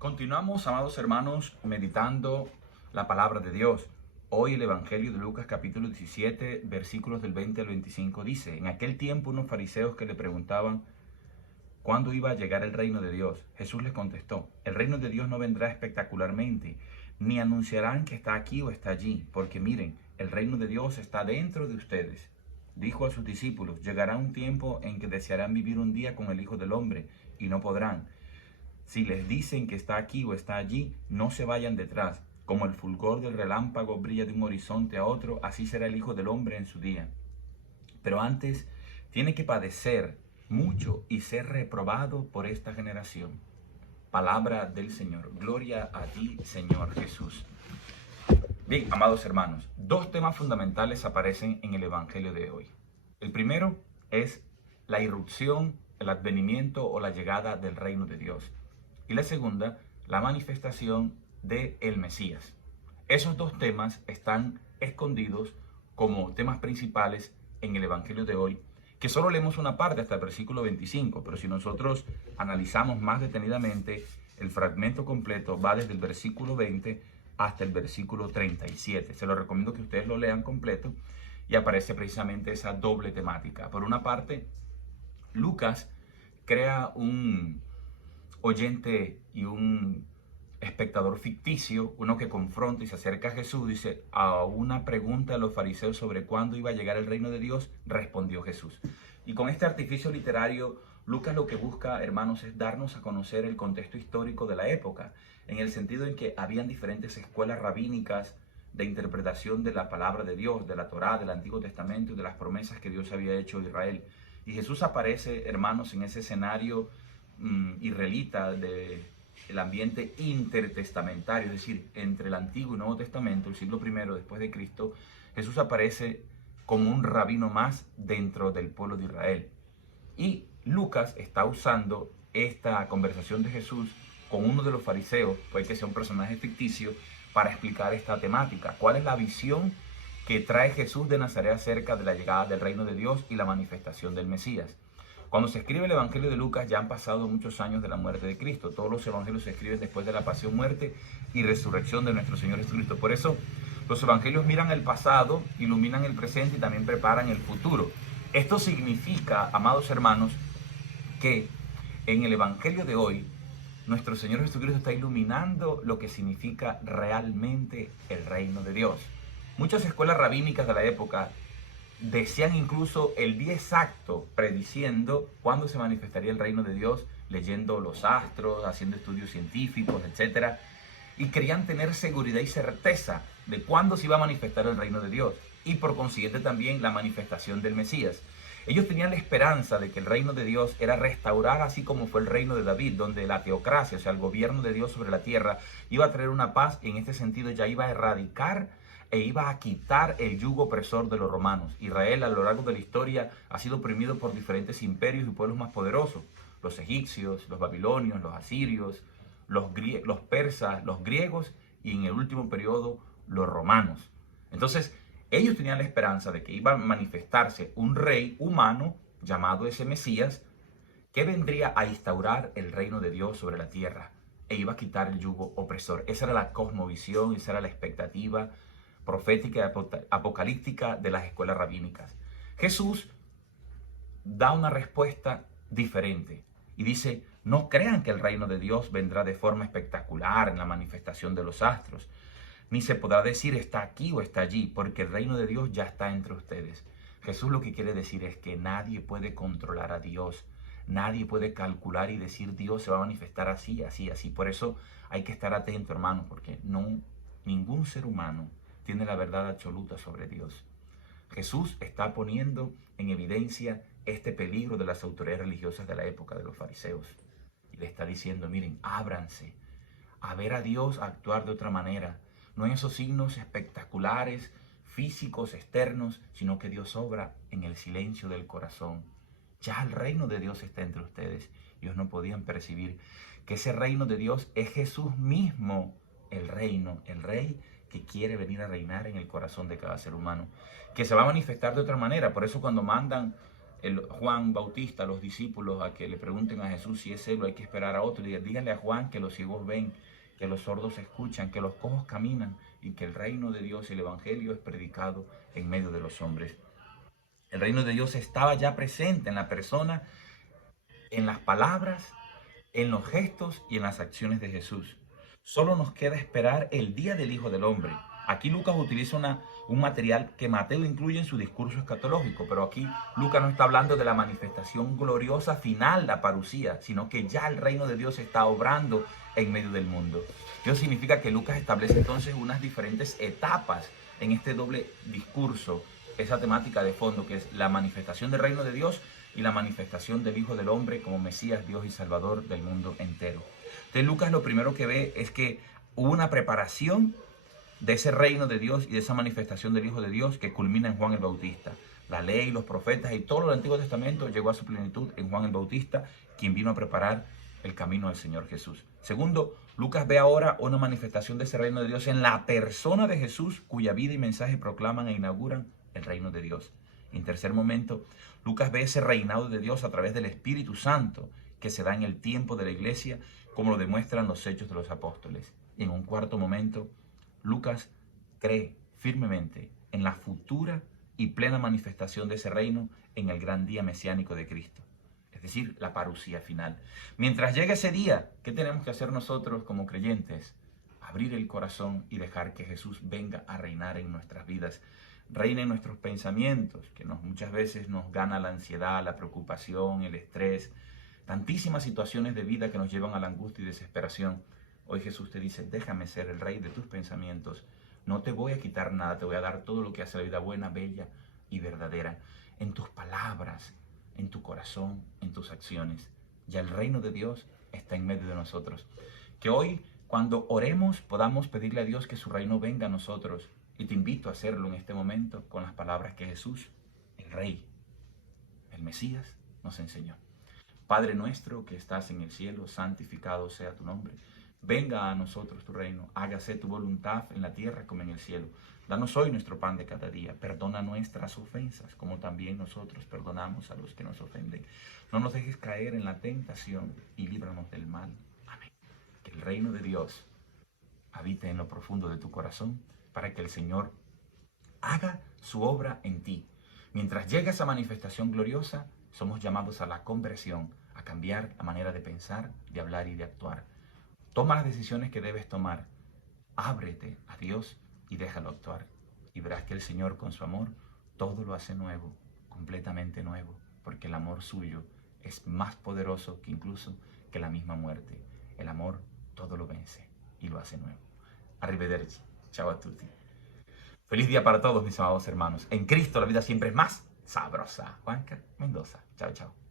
Continuamos, amados hermanos, meditando la palabra de Dios. Hoy el Evangelio de Lucas capítulo 17, versículos del 20 al 25 dice: En aquel tiempo unos fariseos que le preguntaban cuándo iba a llegar el reino de Dios. Jesús les contestó: el reino de Dios no vendrá espectacularmente, ni anunciarán que está aquí o está allí, porque miren, el reino de Dios está dentro de ustedes. Dijo a sus discípulos: llegará un tiempo en que desearán vivir un día con el Hijo del Hombre, y no podrán. Si les dicen que está aquí o está allí, no se vayan detrás. Como el fulgor del relámpago brilla de un horizonte a otro, así será el Hijo del Hombre en su día. Pero antes tiene que padecer mucho y ser reprobado por esta generación. Palabra del Señor. Gloria a ti, Señor Jesús. Bien, amados hermanos, dos temas fundamentales aparecen en el Evangelio de hoy. El primero es la irrupción, el advenimiento o la llegada del reino de Dios. Y la segunda, la manifestación del Mesías. Esos dos temas están escondidos como temas principales en el Evangelio de hoy, que solo leemos una parte hasta el versículo 25, pero si nosotros analizamos más detenidamente, el fragmento completo va desde el versículo 20 hasta el versículo 37. Se lo recomiendo que ustedes lo lean completo y aparece precisamente esa doble temática. Por una parte, Lucas crea un oyente y un espectador ficticio, uno que confronta y se acerca a Jesús. Dice: a una pregunta de los fariseos sobre cuándo iba a llegar el reino de Dios, respondió Jesús. Y con este artificio literario, Lucas lo que busca, hermanos, es darnos a conocer el contexto histórico de la época, en el sentido en que habían diferentes escuelas rabínicas de interpretación de la palabra de Dios, de la Torá, del Antiguo Testamento y de las promesas que Dios había hecho a Israel. Y Jesús aparece, hermanos, en ese escenario israelita del ambiente intertestamentario, es decir, entre el Antiguo y Nuevo Testamento, el siglo I después de Cristo. Jesús aparece como un rabino más dentro del pueblo de Israel. Y Lucas está usando esta conversación de Jesús con uno de los fariseos, puede que sea un personaje ficticio, para explicar esta temática. ¿Cuál es la visión que trae Jesús de Nazaret acerca de la llegada del reino de Dios y la manifestación del Mesías? Cuando se escribe el Evangelio de Lucas ya han pasado muchos años de la muerte de Cristo. Todos los evangelios se escriben después de la pasión, muerte y resurrección de nuestro Señor Jesucristo. Por eso los evangelios miran el pasado, iluminan el presente y también preparan el futuro. Esto significa, amados hermanos, que en el Evangelio de hoy nuestro Señor Jesucristo está iluminando lo que significa realmente el reino de Dios. Muchas escuelas rabínicas de la época decían incluso el día exacto, prediciendo cuándo se manifestaría el reino de Dios, leyendo los astros, haciendo estudios científicos, etc. Y querían tener seguridad y certeza de cuándo se iba a manifestar el reino de Dios y por consiguiente también la manifestación del Mesías. Ellos tenían la esperanza de que el reino de Dios era restaurar así como fue el reino de David, donde la teocracia, o sea, el gobierno de Dios sobre la tierra, iba a traer una paz y en este sentido ya iba a erradicar e iba a quitar el yugo opresor de los romanos. Israel a lo largo de la historia ha sido oprimido por diferentes imperios y pueblos más poderosos: los egipcios, los babilonios, los asirios, los persas, los griegos y en el último periodo los romanos. Entonces, ellos tenían la esperanza de que iba a manifestarse un rey humano llamado ese Mesías, que vendría a instaurar el reino de Dios sobre la tierra e iba a quitar el yugo opresor. Esa era la cosmovisión, esa era la expectativa profética y apocalíptica de las escuelas rabínicas. Jesús da una respuesta diferente y dice: no crean que el reino de Dios vendrá de forma espectacular en la manifestación de los astros, ni se podrá decir está aquí o está allí, porque el reino de Dios ya está entre ustedes. Jesús lo que quiere decir es que nadie puede controlar a Dios, nadie puede calcular y decir Dios se va a manifestar así, así, así. Por eso hay que estar atento, hermano, porque ningún ser humano tiene la verdad absoluta sobre Dios. Jesús está poniendo en evidencia este peligro de las autoridades religiosas de la época de los fariseos. Y le está diciendo: miren, ábranse a ver a Dios actuar de otra manera. No en esos signos espectaculares, físicos, externos, sino que Dios obra en el silencio del corazón. Ya el reino de Dios está entre ustedes. Ellos no podían percibir que ese reino de Dios es Jesús mismo, el reino, el rey que quiere venir a reinar en el corazón de cada ser humano, que se va a manifestar de otra manera. Por eso cuando mandan Juan Bautista, los discípulos, a que le pregunten a Jesús si es él o hay que esperar a otro. Díganle a Juan que los ciegos ven, que los sordos escuchan, que los cojos caminan y que el reino de Dios y el evangelio es predicado en medio de los hombres. El reino de Dios estaba ya presente en la persona, en las palabras, en los gestos y en las acciones de Jesús. Solo nos queda esperar el día del Hijo del Hombre. Aquí Lucas utiliza un material que Mateo incluye en su discurso escatológico, pero aquí Lucas no está hablando de la manifestación gloriosa final, la parucía, sino que ya el reino de Dios está obrando en medio del mundo. Eso significa que Lucas establece entonces unas diferentes etapas en este doble discurso, esa temática de fondo que es la manifestación del reino de Dios y la manifestación del Hijo del Hombre como Mesías, Dios y Salvador del mundo entero. Entonces Lucas lo primero que ve es que hubo una preparación de ese reino de Dios y de esa manifestación del Hijo de Dios que culmina en Juan el Bautista. La ley, los profetas y todo el Antiguo Testamento llegó a su plenitud en Juan el Bautista, quien vino a preparar el camino al Señor Jesús. Segundo, Lucas ve ahora una manifestación de ese reino de Dios en la persona de Jesús, cuya vida y mensaje proclaman e inauguran el reino de Dios. En tercer momento, Lucas ve ese reinado de Dios a través del Espíritu Santo que se da en el tiempo de la iglesia, como lo demuestran los hechos de los apóstoles. Y en un cuarto momento, Lucas cree firmemente en la futura y plena manifestación de ese reino en el gran día mesiánico de Cristo, es decir, la parucía final. Mientras llegue ese día, ¿qué tenemos que hacer nosotros como creyentes? Abrir el corazón y dejar que Jesús venga a reinar en nuestras vidas. Reina en nuestros pensamientos, que muchas veces nos gana la ansiedad, la preocupación, el estrés, tantísimas situaciones de vida que nos llevan a la angustia y desesperación. Hoy Jesús te dice, déjame ser el rey de tus pensamientos. No te voy a quitar nada, te voy a dar todo lo que hace la vida buena, bella y verdadera. En tus palabras, en tu corazón, en tus acciones. Ya el reino de Dios está en medio de nosotros. Que hoy, cuando oremos, podamos pedirle a Dios que su reino venga a nosotros. Y te invito a hacerlo en este momento con las palabras que Jesús, el Rey, el Mesías, nos enseñó. Padre nuestro que estás en el cielo, santificado sea tu nombre. Venga a nosotros tu reino, hágase tu voluntad en la tierra como en el cielo. Danos hoy nuestro pan de cada día, perdona nuestras ofensas, como también nosotros perdonamos a los que nos ofenden. No nos dejes caer en la tentación y líbranos del mal. Amén. Que el reino de Dios habite en lo profundo de tu corazón, para que el Señor haga su obra en ti. Mientras llega esa manifestación gloriosa, somos llamados a la conversión, a cambiar la manera de pensar, de hablar y de actuar. Toma las decisiones que debes tomar. Ábrete a Dios y déjalo actuar. Y verás que el Señor con su amor todo lo hace nuevo, completamente nuevo, porque el amor suyo es más poderoso que incluso que la misma muerte. El amor todo lo vence y lo hace nuevo. Arrivederci. Ciao a tutti. Feliz día para todos mis amados hermanos. En Cristo la vida siempre es más sabrosa. Juanca Mendoza. Chao, chao.